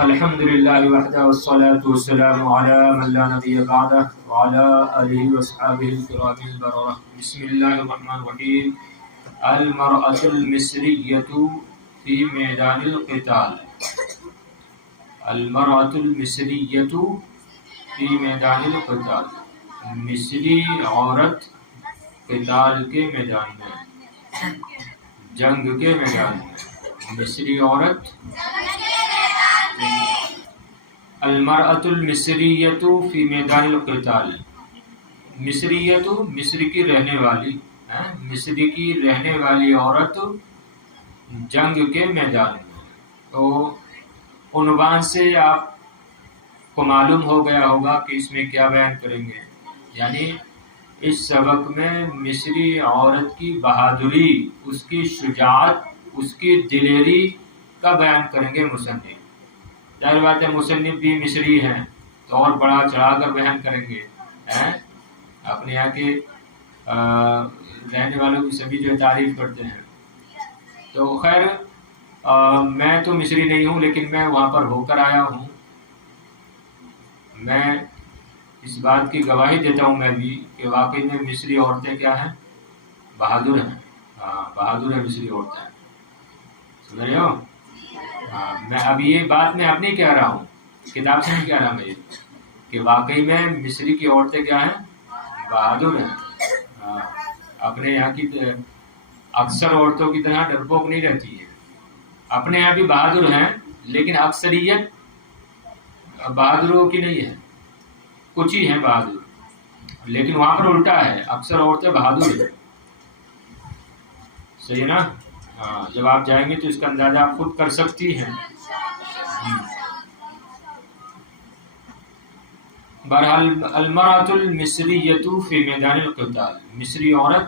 الحمد للہ وحدہ والصلاة والسلام علی من لا نبی بعدہ وعلی آلہ واصحابہ الکرام البررہ. بسم اللہ الرحمن الرحیم. المرأة المصریۃ فی میدان القتال. المرأة المصریۃ فی میدان القتال. مصری عورت قتال کے میدان میں، جنگ کے میدان میں. مصری عورت المرأة المصریۃ فی میدان القتال. مصریۃ مصر کی رہنے والی، مصر کی رہنے والی عورت جنگ کے میدان میں. تو عنوان سے آپ کو معلوم ہو گیا ہوگا کہ اس میں کیا بیان کریں گے. یعنی اس سبق میں مصری عورت کی بہادری، اس کی شجاعت، اس کی دلیری کا بیان کریں گے مصنف. ظاہر بات ہے مصنف بھی مصری ہیں تو اور بڑا چڑھا کر بیان کریں گے. اپنے یہاں کے رہنے والوں کی سبھی جو تعریف کرتے ہیں. تو خیر میں تو مصری نہیں ہوں، لیکن میں وہاں پر ہو کر آیا ہوں. میں اس بات کی گواہی دیتا ہوں میں بھی کہ واقعی میں مصری عورتیں کیا ہیں، بہادر ہیں. بہادر ہیں مصری عورتیں. سن رہے ہو؟ میں اب یہ بات میں اپنی کہہ رہا ہوں، کتاب سے نہیں کہہ رہا میں، یہ کہ واقعی میں مصری کی عورتیں کیا ہیں، بہادر ہیں. اپنے یہاں کی اکثر عورتوں کی طرح ڈرپوک نہیں رہتی ہے. اپنے یہاں بھی بہادر ہیں لیکن اکثریت بہادروں کی نہیں ہے، کچھ ہی ہیں بہادر. لیکن وہاں پر الٹا ہے، اکثر عورتیں بہادر ہیں. صحیح ہے نا؟ جب آپ جائیں گے تو اس کا اندازہ آپ خود کر سکتی ہیں. بہرحال المرأة المصریۃ فی میدان القتال. مصری عورت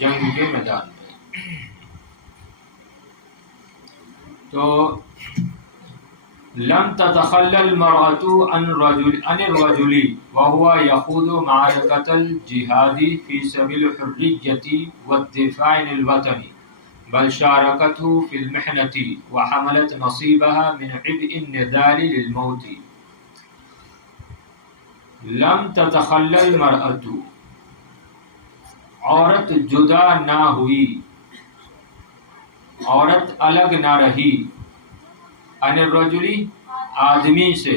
جنگ کے میدان میں. تو لم تتخلى المرأة عن الرجل وهو يخوض معركة الجهاد في سبيل الحرية والدفاع عن الوطن، بل شاركته في المحنة وحملت نصيبها من عبء النضال للموت. لم تتخلى المرأة، عورت جدا نہ ہوئی، عورت الگ نہ رہی، عن الرجل آدمی سے،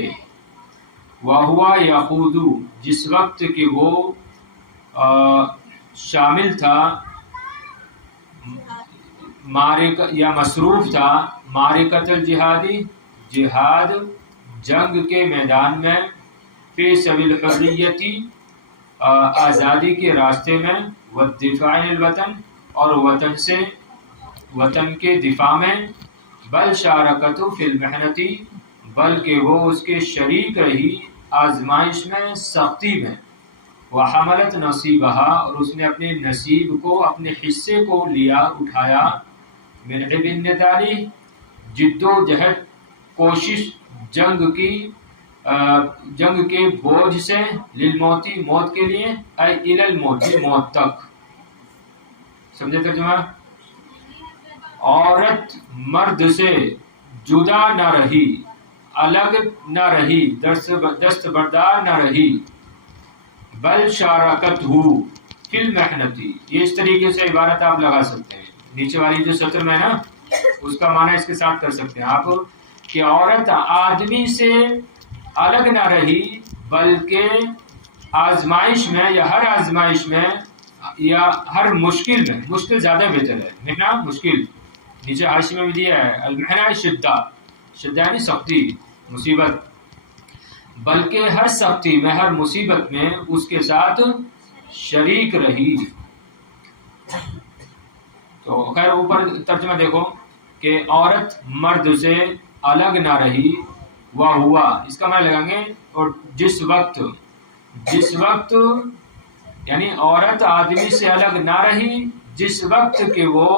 وہوا یخوض جس وقت کہ وہ شامل تھا یا مصروف تھا معرکۃ الجہادی، جہاد جنگ کے میدان میں، فی سبیل الحریتی آزادی کے راستے میں، والدفاع عن الوطن اور وطن کے دفاع میں، بل شارکت فی المحنتی بلکہ وہ اس کے شریک رہی آزمائش میں، سختی میں، وحملت نصیبہا اور اس نے اپنے نصیب کو، اپنے حصے کو لیا، اٹھایا، من عبء النضال جد و جہد، کوشش جنگ کے بوجھ سے، للموتی موت کے لیے، اے الی الموت موت تک. سمجھے ترجمہ؟ عورت مرد سے جدا نہ رہی، الگ نہ رہی، دستبردار نہ رہی، بل شارکت ہو فی المحنتی. یہ اس طریقے سے عبارت آپ لگا سکتے ہیں. نیچے والی جو سطر میں نا اس کا معنی اس کے ساتھ کر سکتے ہیں آپ کہ عورت آدمی سے الگ نہ رہی بلکہ آزمائش میں، یا ہر آزمائش میں، یا ہر مشکل میں، مشکل زیادہ بہتر ہے، محنہ مشکل. نیچے حاشی میں بھی دیا ہے المحنہ شدہ، شدہ یعنی سختی، مصیبت، بلکہ ہر سختی میں، ہر مصیبت میں اس کے ساتھ شریک رہی. تو خیر اوپر ترجمہ دیکھو کہ عورت مرد سے الگ نہ رہی، وہ ہوا اس کا معنی لگائیں گے، اور جس وقت یعنی عورت آدمی سے الگ نہ رہی جس وقت کہ وہ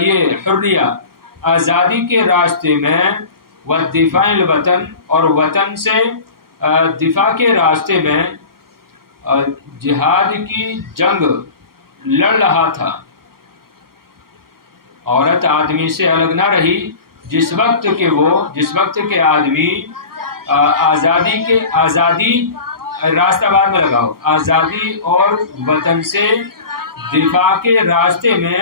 یہ حریہ آزادی کے راستے میں، والدفاع عن الوطن اور وطن سے دفاع کے راستے میں جہاد کی جنگ لڑ رہا تھا. عورت آدمی سے الگ نہ رہی جس وقت کے آدمی آزادی راستہ بعد میں لگاؤ، آزادی اور وطن سے دفاع کے راستے میں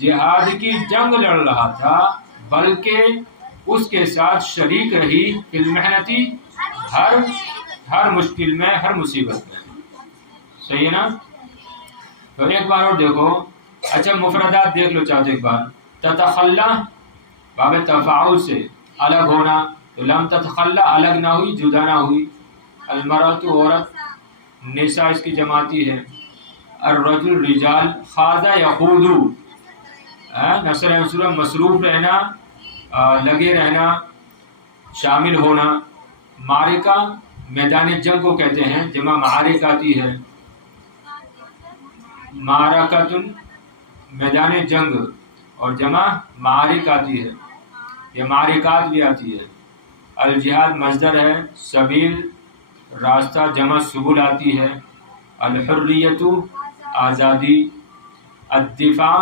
جہاد کی جنگ لڑ رہا تھا، بلکہ اس کے ساتھ شریک رہی فی المحنتی، ہر مشکل میں، ہر مصیبت میں. صحیح ہے نا؟ تو ایک بار اور دیکھو. اچھا مفردات دیکھ لو چاہتے ایک بار. تتخلا باب تفاعل سے الگ ہونا، تو لم تتخلا الگ نہ ہوئی، جدا نہ ہوئی. المرأۃ عورت، نساء اس کی جماعتی ہے. الرجل رجال، خاضہ یخوض نصر انصر مصروف رہنا، لگے رہنا، شامل ہونا. معرکہ میدان جنگ کو کہتے ہیں، جمع معارک آتی ہے. معرکۃ میدان جنگ اور جمع معارک آتی ہے، یا معرکات بھی آتی ہے. الجہاد مصدر ہے، سبیل راستہ، جمع سبل آتی ہے. الحریت آزادی. الدفاع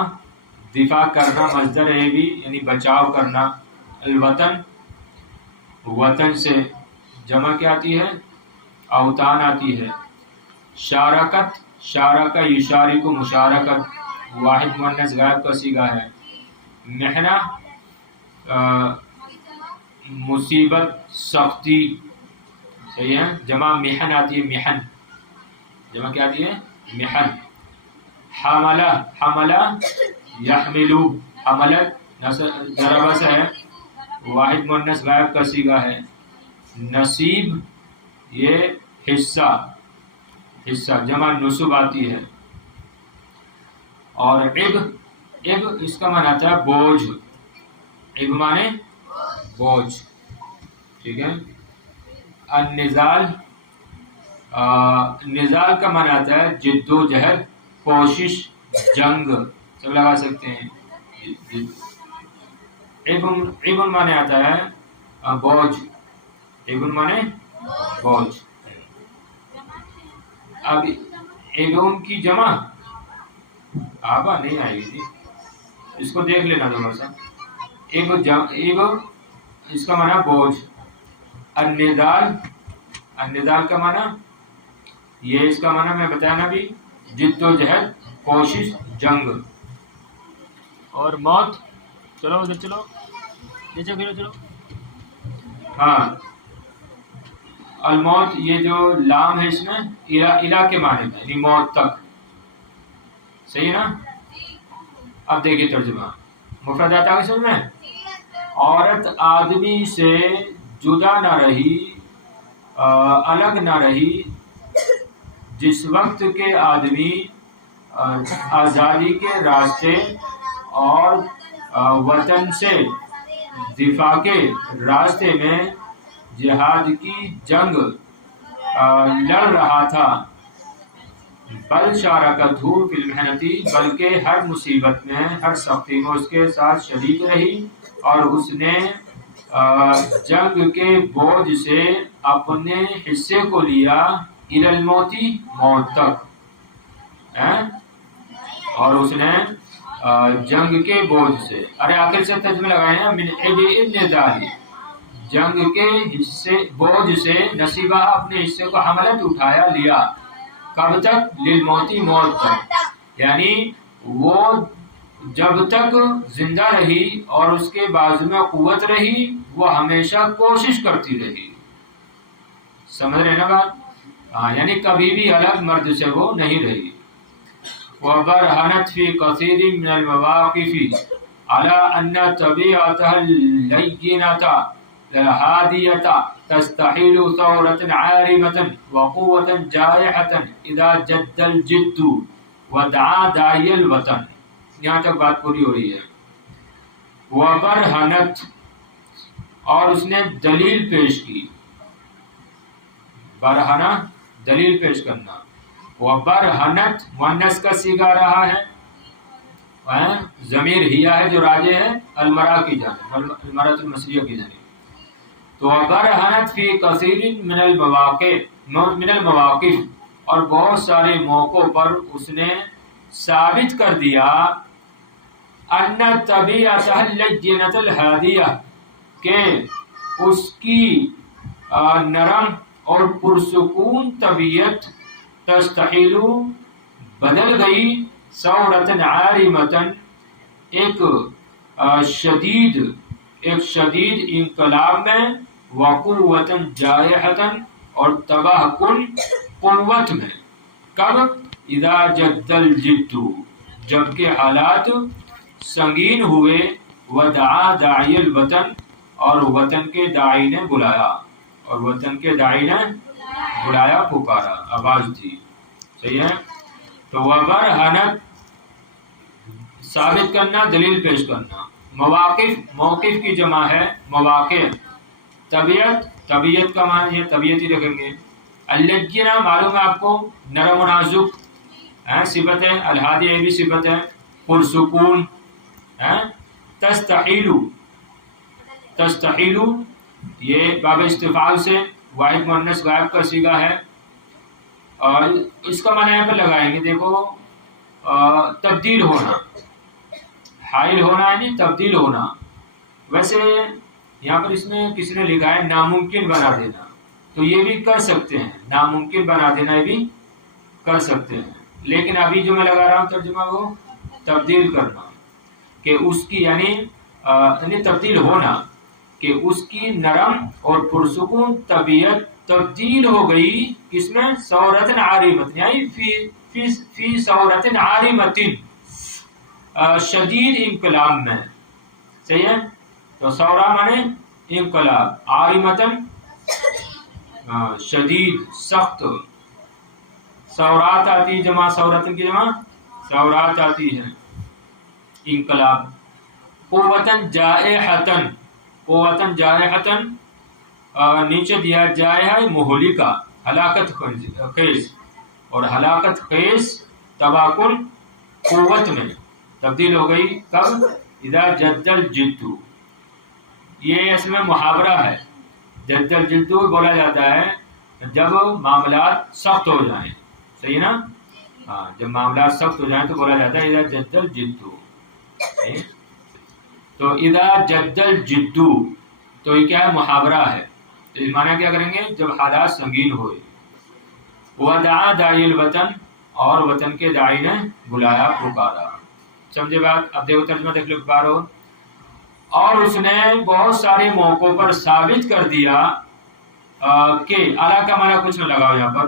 دفاع کرنا مصدر ہے بھی، یعنی بچاؤ کرنا. الوطن وطن سے جمع کیا آتی ہے؟ اوطان آتی ہے. شارکت شارکہ یشارک مشارکت، واحد مؤنث غائب کا صیغہ ہے. محنہ مصیبت، سختی. صحیح ہے. جمع محن آتی ہے، محن جمع کیا آتی ہے؟ محن. حملہ یحملو، حملت ضربہ سے ہے، واحد مؤنث غائب کا صیغہ ہے. نصیب یہ حصہ جمع نصب آتی ہے. اور عب اس کا معنی آتا ہے بوجھ. عب مانے بوجھ. ٹھیک ہے. النزال نزال کا معنی آتا ہے جد و جہد، کوشش، جنگ، سب لگا سکتے ہیں. عب مانے آتا ہے بوجھ. عب مانے بوجھ. اب عبون کی جمع آبا نہیں آئے گی، اس کو دیکھ لینا تھوڑا سا. عب اس کا معنی بوجھ. النضال کا معنی یہ، اس کا معنی میں بتایا نا بھی، جد و جہد، کوشش، جنگ. اور موت، چلو ادھر چلو، نیچے گرو چلو. ہاں الموت یہ جو لام ہے اس میں الہ کے معنی میں، یعنی موت تک. صحیح ہے نا؟ اب دیکھیے ترجمہ. مفردات آگے سمجھ میں. عورت آدمی سے جدا نہ رہی، الگ نہ رہی جس وقت کے آدمی آزادی کے راستے اور وطن سے دفاع کے راستے میں جہاد کی جنگ لڑ رہا تھا. بل شارکتہ فی المحنتی، بلکہ ہر مصیبت میں، ہر سختی میں اس کے ساتھ شریک رہی، اور اس نے جنگ کے بوجھ سے اپنے حصے کو لیا الی الموت، موت تک. اور اس نے جنگ کے بوجھ سے، ارے آخر سے ترجمہ لگائے ہیں، من عبء النضال، جنگ کے حصے بوجھ سے، نصیبہ اپنے حصے کو، حملت اٹھایا، لیا. کب تک؟ للموت، موت تک. یعنی وہ جب تک زندہ رہی اور اس کے بازو میں قوت رہی، وہ ہمیشہ کوشش کرتی رہی. سمجھ رہے نا بات؟ ہاں، یعنی کبھی بھی الگ مرد سے وہ نہیں رہی. وبرهنت في كثير من المواقف على أن طبيعتها اللينة الهادية تستحيل ثورة عارمة وقوة جارحة إذا جد الجد ودعا داعي الوطن. یہاں تک بات پوری ہو رہی ہے. وبرهنت، اور اس نے دلیل پیش کی. برہنہ دلیل پیش کرنا. وبرہنت مؤنث کا صیغہ رہا ہے، ضمیر ہیا ہے جو راجع ہے المرأہ کی جانب، المرأۃ المصریہ کی جانب. تو وبرہنت فی کثیر من المواقف، اور بہت سارے موقعوں پر اس نے ثابت کر دیا ان طبیعتہ اللینۃ الہادیہ کہ اس کی نرم اور پرسکون طبیعت تستحیل بدل گئی ثورۃ عارمۃ ایک شدید انقلاب میں وقوۃ جائحۃ اور تباہ کن قوت میں. کب؟ اذا جد الجد جبکہ حالات سنگین ہوئے ودعا داعی الوطن اور وطن کے داعی نے بلایا پکارا آواز دی. صحیح ہے. تو وبرہنت ثابت کرنا دلیل پیش کرنا. موقف کی جمع ہے مواقع. طبیعت کا معنی ہے طبیعت ہی رکھیں گے. اللجنہ معلوم ہے آپ کو نرم و نازک صفت ہے. الہادی بھی صفت ہے پرسکون. تستحیل یہ باب استفعال سے واحد مؤنث غائب کا صیغہ ہے اور اس کا معنی یہاں پر لگائیں گے. دیکھو تبدیل ہونا حائل ہونا یعنی تبدیل ہونا. ویسے یہاں پر اس میں کسی نے لکھا ہے ناممکن بنا دینا تو یہ بھی کر سکتے ہیں. ناممکن بنا دینا یہ بھی کر سکتے ہیں لیکن ابھی جو میں لگا رہا ہوں ترجمہ وہ تبدیل کرنا کہ اس کی یعنی تبدیل ہونا کہ اس کی نرم اور پرسکون طبیعت تبدیل ہو گئی کس میں؟ ثورۃ عارمۃ یعنی فی ثورۃ عارمۃ شدید انقلاب میں. صحیح ہے. تو ثورہ مانے انقلاب, عارمۃ شدید سخت. ثورات آتی جمع ثورتن کی جمع ثورات آتی ہے انقلاب. قوتن جائحتن نیچے دیا جائے ہے مہلکہ ہلاکت خیز اور ہلاکت خیز تباکن قوت میں تبدیل ہو گئی. کب؟ اذا جد الجد. یہ اس میں محاورہ ہے. جد الجد بولا جاتا ہے جب معاملات سخت ہو جائیں. صحیح نا. ہاں جب معاملات سخت ہو جائیں تو بولا جاتا ہے اذا جد الجد. تو اذا جد الجد تو یہ کیا ہے؟ محاورہ ہے. تو اس معنی کیا کریں گے؟ جب حالات سنگین ہوئے. ودعا داعی الوطن اور وطن کے داعی نے بلایا پکارا. سمجھے بات؟ اب دیکھو ترجمہ دیکھ لو بار اور اس نے بہت سارے موقعوں پر ثابت کر دیا کہ اعلیٰ کا معنی کچھ نہ لگاؤ یہاں پر.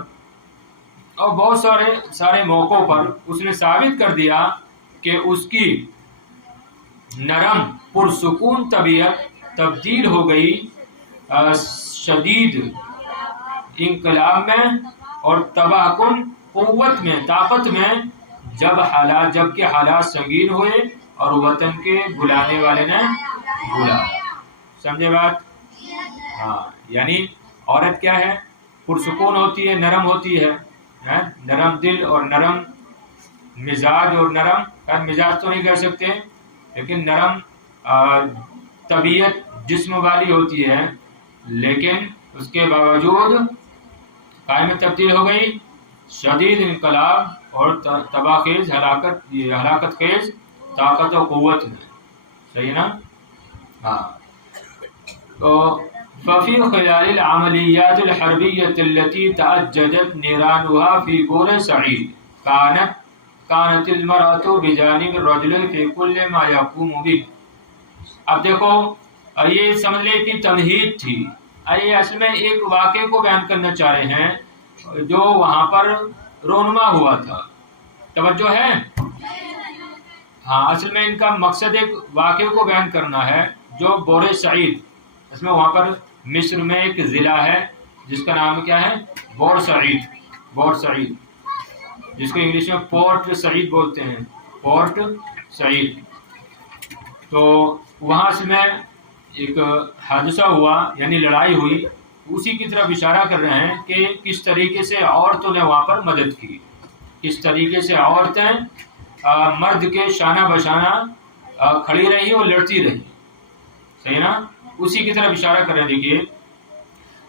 اور بہت سارے موقعوں پر اس نے ثابت کر دیا کہ اس کی نرم پرسکون طبیعت تبدیل ہو گئی شدید انقلاب میں اور تباہ کن قوت میں طاقت میں جب کہ حالات سنگین ہوئے اور وطن کے بلانے والے نے بلایا. سمجھے بات؟ ہاں یعنی عورت کیا ہے؟ پرسکون ہوتی ہے, نرم ہوتی ہے, نرم دل اور نرم مزاج اور نرم مزاج تو نہیں کہہ سکتے لیکن نرم طبیعت جسم والی ہوتی ہے لیکن اس کے باوجود قائم تبدیل ہو گئی شدید انقلاب اور تباہ خیز ہلاکت خیز طاقت و قوت میں. صحیح نا. ہاں تو ففی خلال العملیات الحربیۃ التي تعججت نیرانها في بور سعید كانت المرأة بجانب الرجل في كل ما يقوم به. اب دیکھو یہ سمجھ لے کہ تمہید تھی. یہ اصل میں ایک واقعے کو بیان کرنا چاہ رہے ہیں جو وہاں پر رونما ہوا تھا. توجہ ہے؟ ہاں اصل میں ان کا مقصد ایک واقعے کو بیان کرنا ہے جو بور سعید. اس میں وہاں پر مصر میں ایک ضلع ہے جس کا نام کیا ہے؟ بور سعید جس کو انگلش میں پورٹ سعید بولتے ہیں. پورٹ سعید. تو وہاں سے میں ایک حادثہ ہوا یعنی لڑائی ہوئی. اسی کی طرف اشارہ کر رہے ہیں کہ کس طریقے سے عورتوں نے وہاں پر مدد کی, کس طریقے سے عورتیں مرد کے شانہ بشانہ کھڑی رہی اور لڑتی رہی. صحیح نا. اسی کی طرف اشارہ کر رہے ہیں. دیکھیے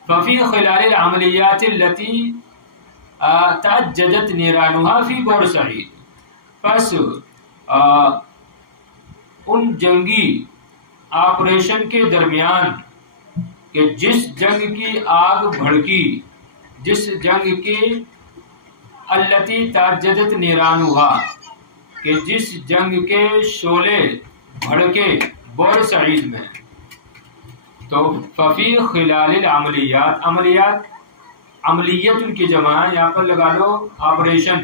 ففی خلال العملیات التي تعججت نیرانها فی بور سعید. پس ان جنگی آپریشن کے درمیان کہ جس جنگ کی آگ بھڑکی، جس جنگ کی التی تاجدت نیرانوہا، کہ جس جنگ کے شعلے بھڑکے بور سعید میں. تو ففی خلال العملیات، عملیت ان کی جمع ہے، یہاں پر لگا لو آپریشن،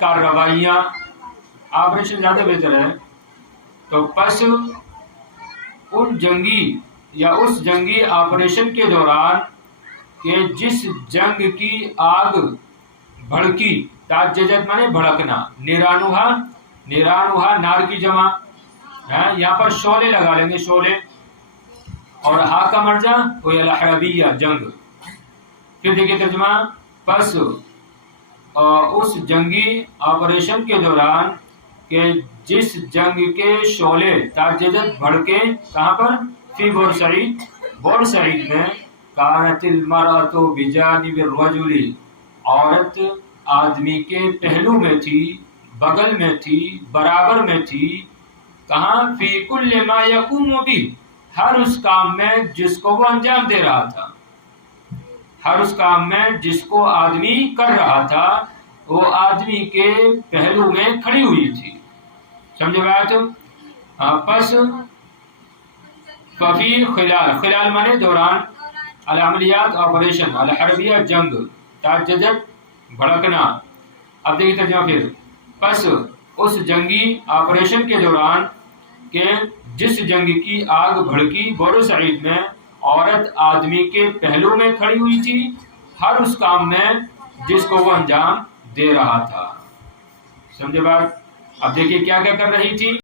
کارروائیاں، آپریشن زیادہ بہتر ہے. تو پس ان جنگی یا اس جنگی آپریشن کے دوران کہ جس جنگ کی آگ بھڑکی، تاججت مانے بھڑکنا، نیرانوہا نار کی جمع، یہاں پر شعلے لگا لیں گے، شعلے، اور ہا کا مرجع کوئی الحربیہ جنگ. پھر دیکھیے ترجمہ، پس اس جنگی آپریشن کے دوران کہ جس جنگ کے شعلے تاججت بھڑکے، کہاں پر؟ فی بورسعید، بورسعید میں. کانت المرأۃ بجانب الرجل، عورت آدمی کے پہلو میں تھی، بغل میں تھی، برابر میں تھی. کہاں؟ فی کل ما یقوم بھی، ہر اس کام میں جس کو وہ انجام دے رہا تھا، ہر اس کام میں جس کو آدمی کر رہا تھا، وہ آدمی کے پہلو میں کھڑی ہوئی تھی. سمجھے بات؟ پس ففی خلال مانے دوران، العملیات آپریشن، الحربیہ جنگ، تاججت بھڑکنا. اب دیکھیے ترجمہ پھر، پس اس جنگی آپریشن کے دوران کہ جس جنگ کی آگ بھڑکی بور سعید میں، عورت آدمی کے پہلو میں کھڑی ہوئی تھی، ہر اس کام میں جس کو وہ انجام دے رہا تھا. سمجھے بات؟ اب دیکھیے کیا کیا کر رہی تھی.